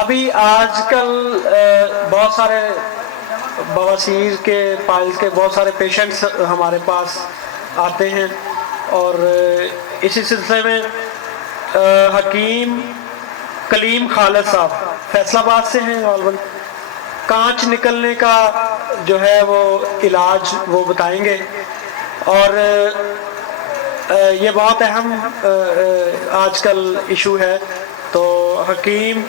ابھی آج کل بہت سارے بواسیر کے پائلز کے بہت سارے پیشنٹس ہمارے پاس آتے ہیں، اور اسی سلسلے میں حکیم کلیم خالد صاحب فیصل آباد سے ہیں، غالباً کانچ نکلنے کا جو ہے وہ علاج وہ بتائیں گے، اور یہ بہت اہم آج کل ایشو ہے۔ تو حکیم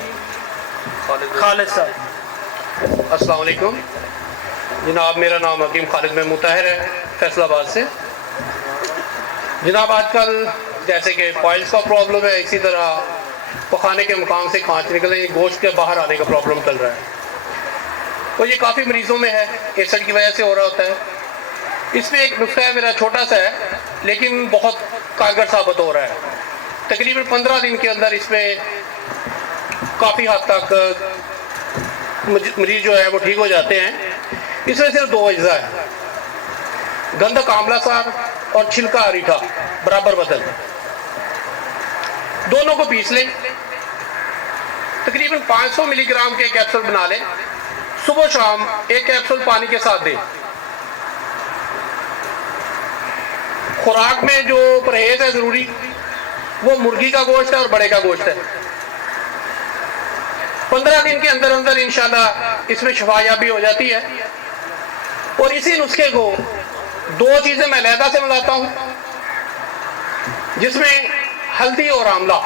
خالد صاحب۔ السلام علیکم جناب، میرا نام حکیم خالد محمود طاہر ہے، فیصل آباد سے۔ جناب، آج کل جیسے کہ پائلز کا پرابلم ہے، اسی طرح پخانے کے مقام سے کانچ نکلنے، گوشت کے باہر آنے کا پرابلم چل رہا ہے، اور یہ کافی مریضوں میں ہے، ایسڈ کی وجہ سے ہو رہا ہوتا ہے۔ اس میں ایک نسخہ ہے، میرا چھوٹا سا ہے لیکن بہت کارگر ثابت ہو رہا ہے۔ تقریباً 15 دن کے اندر اس میں کافی حد تک مریض جو ہے وہ ٹھیک ہو جاتے ہیں۔ اس میں صرف 2 اجزاء ہیں، گندھک آملہ سار اور چھلکا اریٹھا برابر وزن، دونوں کو پیس لیں، تقریباً 500 ملی گرام کے کیپسول بنا لیں، صبح و شام 1 کیپسول پانی کے ساتھ دیں۔ خوراک میں جو پرہیز ہے ضروری، وہ مرغی کا گوشت ہے اور بڑے کا گوشت ہے۔ 15 دن کے اندر اندر انشاءاللہ اس میں شفا یابی ہو جاتی ہے۔ اور اسی نسخے کو 2 چیزیں میں علیحدہ سے ملاتا ہوں، جس میں ہلدی اور آملہ،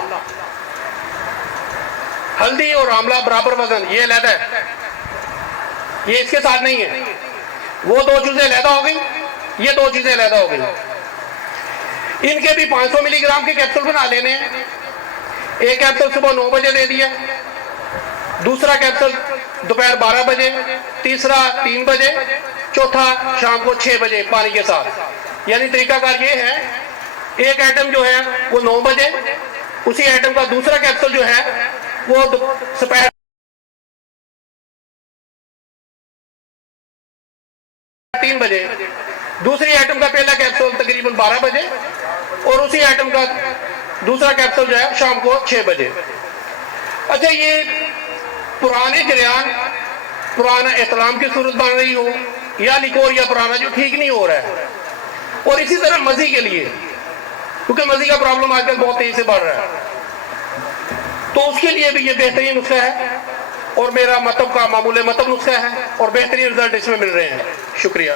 ہلدی اور آملہ برابر وزن، یہ علیحدہ ہے، یہ اس کے ساتھ نہیں ہے۔ وہ 2 چیزیں علیحدہ ہو گئی، یہ 2 چیزیں علیحدہ ہو گئی۔ ان کے بھی 500 ملی گرام کے کیپسول بنا لینے ہیں۔ 1 کیپسول صبح 9 بجے دے دیا، دوسرا کیپسول دوپہر 12 بجے، تیسرا 3 بجے، چوتھا شام کو 6 بجے پانی کے ساتھ۔ یعنی طریقہ کار یہ ہے، ایک آئٹم جو ہے وہ 9 بجے، اسی آئٹم کا دوسرا کیپسول جو ہے وہ دوپہر 3 بجے، دوسری آئٹم کا پہلا کیپسول تقریباً 12 بجے، اور اسی آئٹم کا دوسرا کیپسول جو ہے شام کو 6 بجے۔ اچھا، یہ پرانے جریان، پرانا احتلام کی صورت بن رہی ہو، یا لیکور یا پرانا جو ٹھیک نہیں ہو رہا ہے، اور اسی طرح مزی کے لیے، کیونکہ مزی کا پرابلم آج کل بہت تیزی سے بڑھ رہا ہے، تو اس کے لیے بھی یہ بہترین نسخہ ہے، اور میرا مطلب کا معمول مطلب نسخہ ہے، اور بہترین رزلٹ اس میں مل رہے ہیں۔ شکریہ۔